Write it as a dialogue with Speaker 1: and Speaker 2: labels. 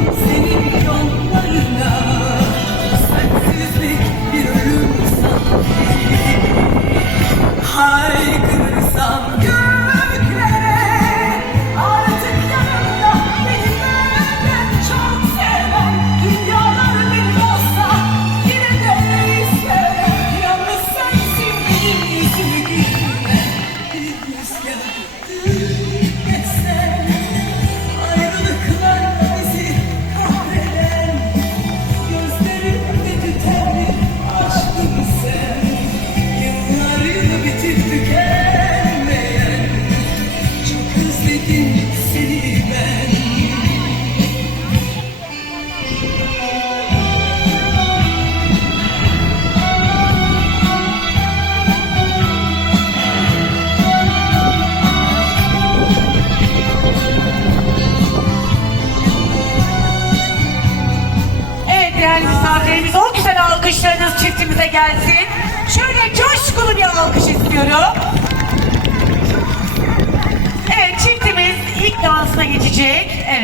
Speaker 1: Peace. değerli misafirlerimiz. O güzel alkışlarınız çiftimize gelsin. Şöyle coşkulu bir alkış istiyorum. Evet çiftimiz ilk dansına geçecek. Evet.